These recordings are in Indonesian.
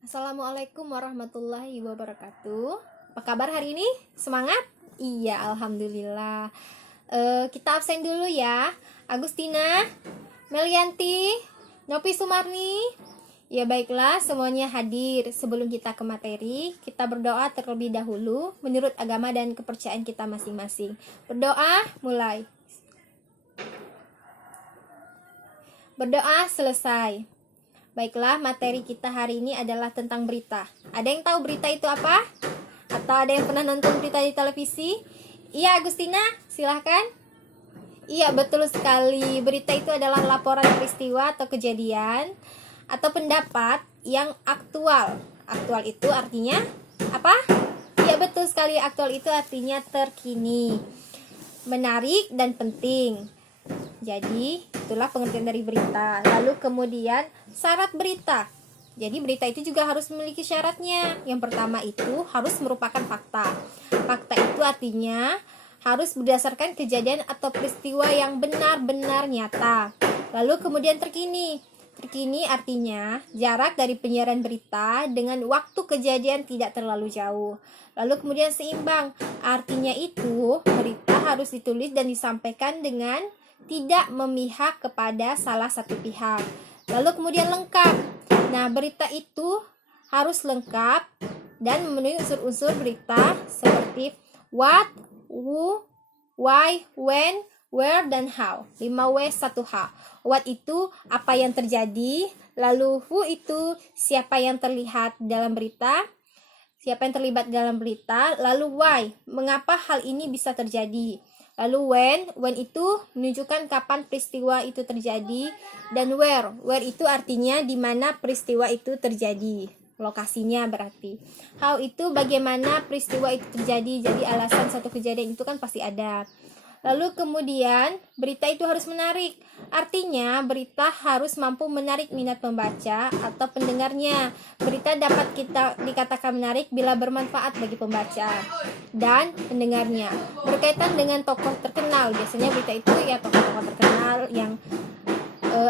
Assalamualaikum warahmatullahi wabarakatuh. Apa kabar hari ini? Semangat? Iya, alhamdulillah. Kita absen dulu ya. Agustina, Melianti, Nopi Sumarni. Ya baiklah, semuanya hadir. Sebelum kita ke materi, kita berdoa terlebih dahulu menurut agama dan kepercayaan kita masing-masing. Berdoa, mulai. Berdoa selesai. Baiklah, materi kita hari ini adalah tentang berita. Ada yang tahu berita itu apa? Atau ada yang pernah nonton berita di televisi? Iya, Agustina, silahkan. Iya, betul sekali. Berita itu adalah laporan peristiwa atau kejadian atau pendapat yang aktual. Aktual itu artinya apa? Iya, betul sekali. Aktual itu artinya terkini, menarik dan penting. Jadi, itulah pengertian dari berita. Lalu kemudian syarat berita. Jadi berita itu juga harus memiliki syaratnya. Yang pertama itu harus merupakan fakta. Fakta itu artinya harus berdasarkan kejadian atau peristiwa yang benar-benar nyata. Lalu kemudian terkini. Terkini artinya jarak dari penyiaran berita dengan waktu kejadian tidak terlalu jauh. Lalu kemudian seimbang. Artinya itu berita harus ditulis dan disampaikan dengan tidak memihak kepada salah satu pihak. Lalu kemudian lengkap. Nah, berita itu harus lengkap dan memenuhi unsur-unsur berita seperti what, who, why, when, where, dan how. 5W 1H. What itu apa yang terjadi, lalu who itu siapa yang terlihat dalam berita, siapa yang terlibat dalam berita, lalu why, mengapa hal ini bisa terjadi. Lalu when itu menunjukkan kapan peristiwa itu terjadi, dan where itu artinya di mana peristiwa itu terjadi, lokasinya berarti. How itu bagaimana peristiwa itu terjadi, jadi alasan satu kejadian itu kan pasti ada. Lalu kemudian berita itu harus menarik. Artinya berita harus mampu menarik minat pembaca atau pendengarnya. Berita dapat dikatakan menarik bila bermanfaat bagi pembaca dan pendengarnya. Berkaitan dengan tokoh terkenal. Biasanya berita itu ya tokoh-tokoh terkenal yang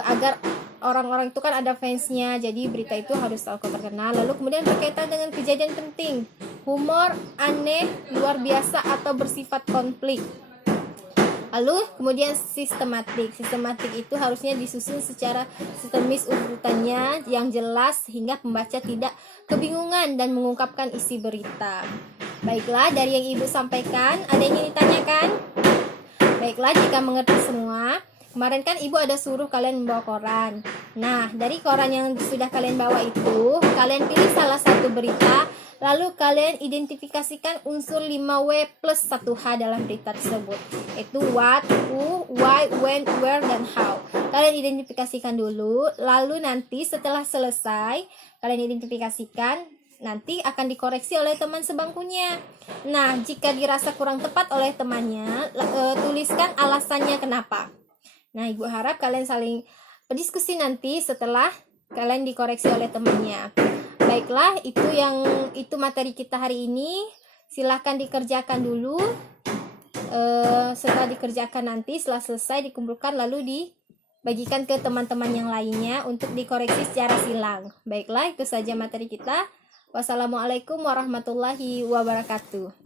agar orang-orang itu kan ada fansnya. Jadi berita itu harus tokoh terkenal. Lalu kemudian berkaitan dengan kejadian penting. Humor, aneh, luar biasa atau bersifat konflik. Lalu kemudian sistematik. Sistematik itu harusnya disusun secara sistemis urutannya yang jelas sehingga pembaca tidak kebingungan dan mengungkapkan isi berita. Baiklah, dari yang Ibu sampaikan, ada yang ingin ditanyakan? Baiklah, jika mengerti semua, kemarin kan Ibu ada suruh kalian membawa koran. Nah, dari koran yang sudah kalian bawa itu, kalian pilih salah satu berita, lalu kalian identifikasikan unsur 5W plus 1H dalam berita tersebut. Itu what, who, why, when, where, dan how. Kalian identifikasikan dulu, lalu nanti setelah selesai, kalian identifikasikan, nanti akan dikoreksi oleh teman sebangkunya. Nah, jika dirasa kurang tepat oleh temannya, tuliskan alasannya kenapa. Nah, Ibu harap kalian saling berdiskusi nanti setelah kalian dikoreksi oleh temannya. Baiklah, itu materi kita hari ini. Silahkan dikerjakan dulu. Setelah dikerjakan nanti, setelah selesai dikumpulkan lalu dibagikan ke teman-teman yang lainnya untuk dikoreksi secara silang. Baiklah, itu saja materi kita. Wassalamualaikum warahmatullahi wabarakatuh.